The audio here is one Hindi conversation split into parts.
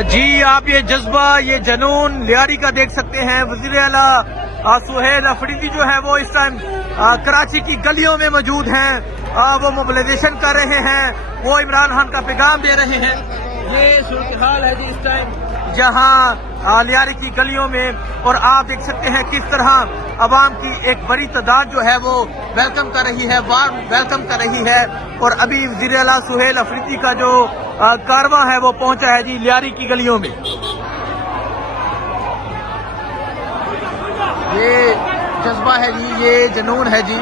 जी आप ये जज्बा, ये जनून लियारी का देख सकते हैं। वज़ीर आला सुहेल अफरीदी जो है वो इस टाइम कराची की गलियों में मौजूद हैं। वो मोबिलाइजेशन कर रहे हैं, वो इमरान खान का पैगाम दे रहे हैं। ये सूरत हाल है जी इस टाइम जहां लियारी की गलियों में, और आप देख सकते हैं किस तरह अवाम की एक बड़ी तादाद जो है वो वेलकम कर रही है, वार्म वेलकम कर रही है। और अभी वज़ीर आला सुहेल अफरीदी का जो कारवां है वो पहुंचा है जी लियारी की गलियों में। ये जज्बा है जी, ये जनून है जी,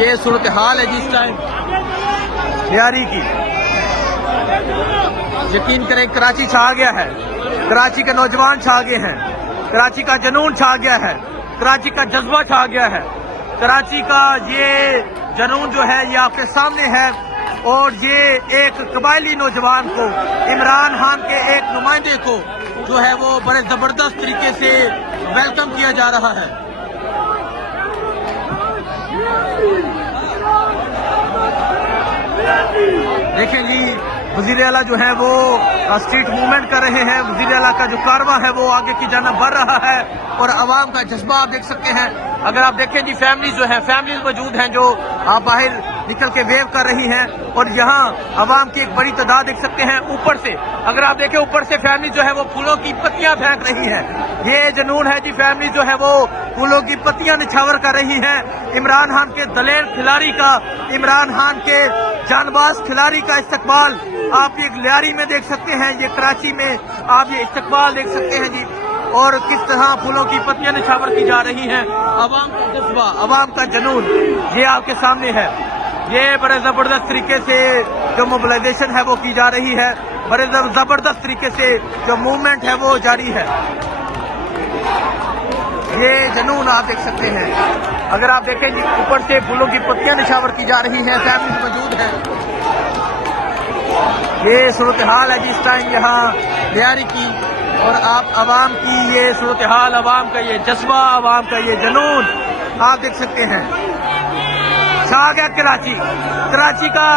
ये सूरत हाल है जी इस टाइम लियारी की। यकीन करें कराची छा गया है, कराची के नौजवान छा गए हैं, कराची का जनून छा गया है, कराची का जज्बा छा गया है। कराची का ये जनून जो है ये आपके सामने है। और ये एक कबायली नौजवान को, इमरान खान के एक नुमाइंदे को जो है वो बड़े जबरदस्त तरीके से वेलकम किया जा रहा है। देखें जी वज़ीर आला जो है वो स्ट्रीट मूवमेंट कर रहे हैं। वज़ीर आला का जो कारवां है वो आगे की जानिब बढ़ रहा है और आवाम का जज्बा आप देख सकते हैं। अगर आप देखें जी फैमिलीज जो है, फैमिलीज मौजूद हैं जो आप बाहर निकल के वेव कर रही हैं। और यहाँ आवाम की एक बड़ी तादाद देख सकते हैं। ऊपर से अगर आप देखें, ऊपर से फैमिली जो है वो फूलों की पत्तियां फेंक रही है। ये जनून है जी, फैमिली जो है वो फूलों की पत्तियां निछावर कर रही है। इमरान खान के दलेर खिलाड़ी का, इमरान खान के जानबाज खिलाड़ी का इस्तकबाल आप ये लियारी में देख सकते हैं, ये कराची में आप ये इस्तकबाल देख सकते हैं जी। और किस तरह फूलों की पत्तियां निछावर की जा रही हैं। अवाम का जज्बा, अवाम का जनून ये आपके सामने है। ये बड़े जबरदस्त तरीके से जो मोबिलाइजेशन है वो की जा रही है, बड़े जबरदस्त तरीके से जो मूवमेंट है वो जारी है। ये जनून आप देख सकते हैं। अगर आप देखें जी ऊपर से फूलों की पत्तियां निछावर की जा रही हैं, फैमिली मौजूद है। ये सूरत हाल है जी इस टाइम यहाँ लियारी की। और आप आवाम की ये सूरत हाल, आवाम का ये जज्बा, आवाम का ये जनून आप देख सकते हैं। छा गया कराची, कराची का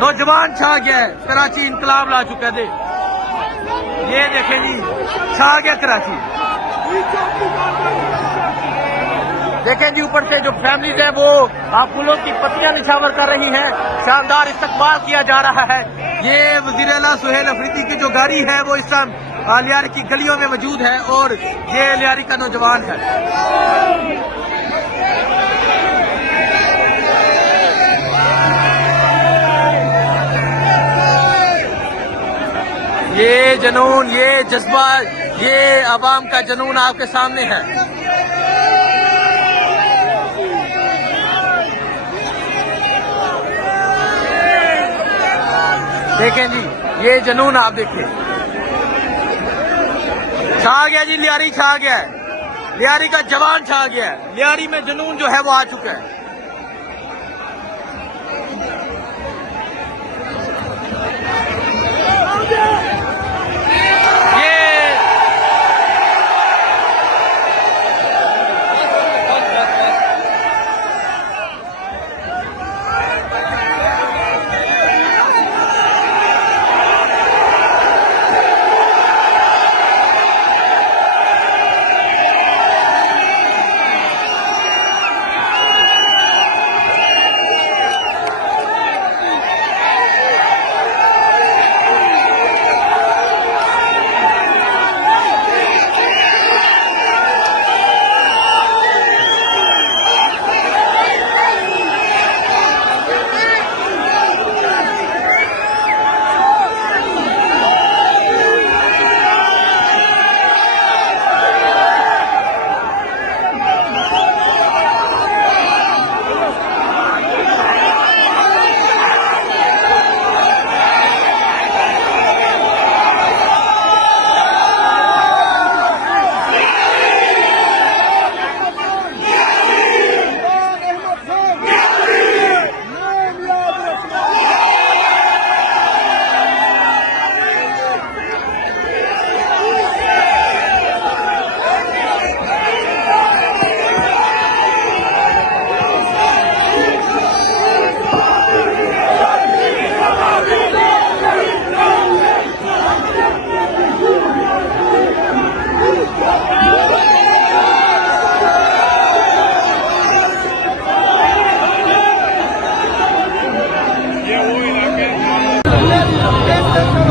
नौजवान छा गया है, कराची इनकलाब ला चुका है। ये देखें जी छा गया कराची। देखें जी ऊपर से जो फैमिलीज है वो आप फूलों की पत्तियां निछावर कर रही हैं। शानदार इस्तकबाल किया जा रहा है। ये वज़ीर आला सुहेल अफरीदी की जो गाड़ी है वो इस टाइम लियारी की गलियों में मौजूद है और ये लियारी का नौजवान है। ये जनून, ये जज्बा, ये आवाम का जनून आपके सामने है। देखें जी ये जनून आप देखें, छा गया जी लियारी, छा गया है लियारी का जवान, छा गया है लियारी में जनून जो है वो आ चुका है।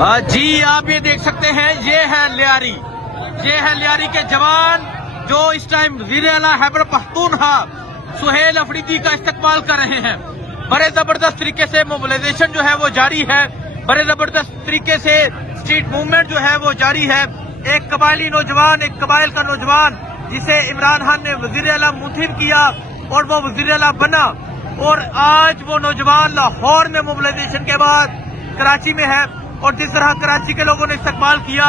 जी आप ये देख सकते हैं, ये है लियारी के जवान जो इस टाइम वज़ीर आला खैबर पख्तूनख्वा सुहेल अफरीदी का इस्तकबाल कर रहे हैं। बड़े जबरदस्त तरीके से मोबिलाइजेशन जो है वो जारी है, बड़े जबरदस्त तरीके से स्ट्रीट मूवमेंट जो है वो जारी है। एक कबायली नौजवान, एक कबाइल का नौजवान जिसे इमरान खान ने वज़ीर आला मुंतखब किया और वो वज़ीर आला बना, और आज वो नौजवान लाहौर में मोबिलाइजेशन के बाद कराची में है। और जिस तरह कराची के लोगों ने इस्तकबाल किया,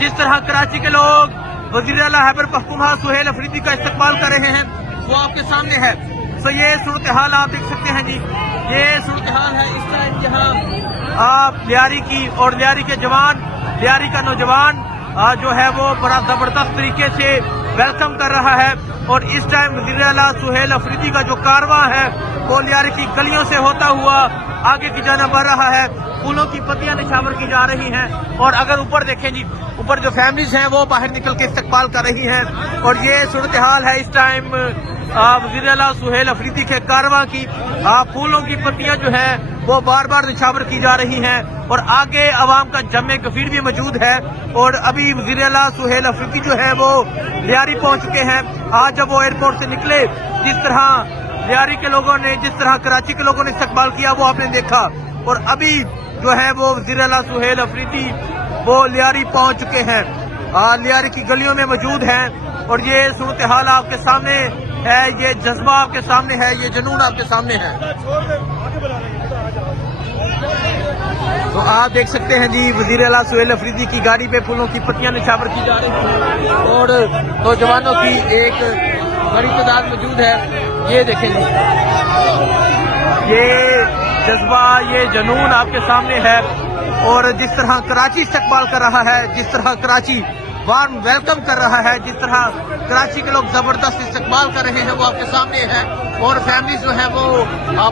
जिस तरह कराची के लोग वज़ीर आला खैबर पख्तूनख्वा सुहेल अफरीदी का इस्तकबाल कर रहे हैं, वो आपके सामने है। तो ये सूरत हाल आप देख सकते हैं जी, ये सूरत हाल है इस टाइम यहाँ आप लियारी की, और लियारी के जवान, लियारी का नौजवान जो है वो बड़ा जबरदस्त तरीके से वेलकम कर रहा है। और इस टाइम वज़ीर आला सुहेल अफरीदी का जो कारवां है वो लियारी की गलियों से होता हुआ आगे की जाना बढ़ रहा है। फूलों की पत्तियां निछावर की जा रही हैं, और अगर ऊपर देखें जी, ऊपर जो फैमिलीज हैं वो बाहर निकल के इस्तकबाल कर रही हैं। और ये सूरत हाल है इस टाइम वज़ीर आला सुहेल अफरीदी के कारवां की। फूलों की पत्तियां जो है वो बार बार निछावर की जा रही हैं, और आगे अवाम का जमे गफीर भी मौजूद है। और अभी वज़ीर आला सुहेल अफरीदी जो है वो लियारी पहुंच चुके हैं। आज जब वो एयरपोर्ट से निकले, जिस तरह लियारी के लोगों ने, जिस तरह कराची के लोगों ने इस्तकबाल किया वो आपने देखा। और अभी जो है वो वज़ीर आला सुहेल अफरीदी वो लियारी पहुंच चुके हैं, लियारी की गलियों में मौजूद हैं। और ये सूरत हाल आपके सामने है, ये जज्बा आपके सामने है, ये जुनून आपके सामने है। तो आप देख सकते हैं जी, वज़ीर आला सुहेल अफरीदी की गाड़ी पे फूलों की पत्तियां निछावर की जा रही हैं, और नौजवानों की एक बड़ी तादाद मौजूद है। ये देखें जी, ये जज्बा, ये जुनून आपके सामने है। और जिस तरह कराची इस्तकबाल कर रहा है, जिस तरह कराची वार्म वेलकम कर रहा है, जिस तरह कराची के लोग जबरदस्त इस्तकबाल कर रहे हैं, वो आपके सामने है। और फैमिली जो है वो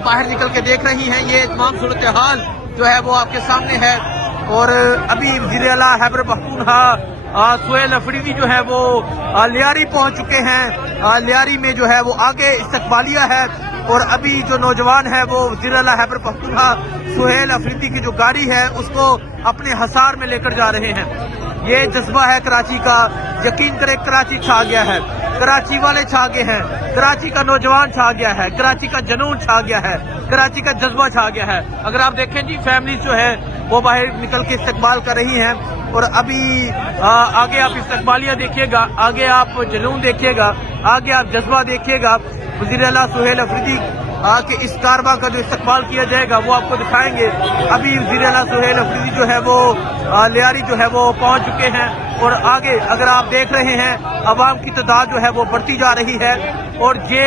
बाहर निकल के देख रही हैं। ये तमाम सूरत हाल जो है वो आपके सामने है। और अभी वज़ीर आला खैबर पख्तूनख्वा सुहेल अफरीदी जो है वो लियारी पहुंच चुके हैं। लियारी में जो है वो आगे इस्तकबालिया है, और अभी जो नौजवान है वो वज़ीर आला खैबर पख्तूनख्वा सुहेल अफरीदी की जो गाड़ी है उसको अपने हसार में लेकर जा रहे हैं। ये जज्बा है कराची का। यकीन करें, कराची छा गया है, कराची वाले छा गए हैं, कराची का नौजवान छा गया है, कराची का जुनून छा गया है, कराची का जज्बा छा गया है। अगर आप देखें जी, फैमिली जो है वो बाहर निकल के इस्तकबाल कर रही हैं। और अभी आगे आप इस्तकबालियां देखिएगा, आगे आप जुनून देखिएगा, आगे आप जज्बा देखिएगा। वज़ीर आला सुहेल अफरीदी के इस कारवां का जो इस्तकबाल किया जाएगा वो आपको दिखाएंगे। अभी वज़ीर आला सुहेल अफरीदी जो है वो लियारी जो है वो पहुंच चुके हैं, और आगे अगर आप देख रहे हैं अवाम की तादाद जो है वो बढ़ती जा रही है। और ये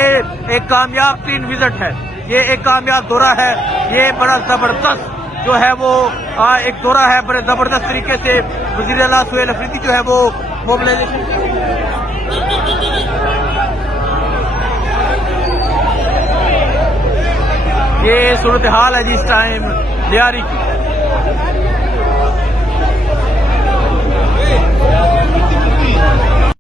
एक कामयाब तीन विजिट है, ये एक कामयाब दौरा है, ये बड़ा जबरदस्त जो है वो एक दौरा है। बड़े जबरदस्त तरीके से वज़ीर आला सुहेल अफरीदी जो है वो मोबिलाइजेशन, ये सूरत हाल है जी इस टाइम लियारी की।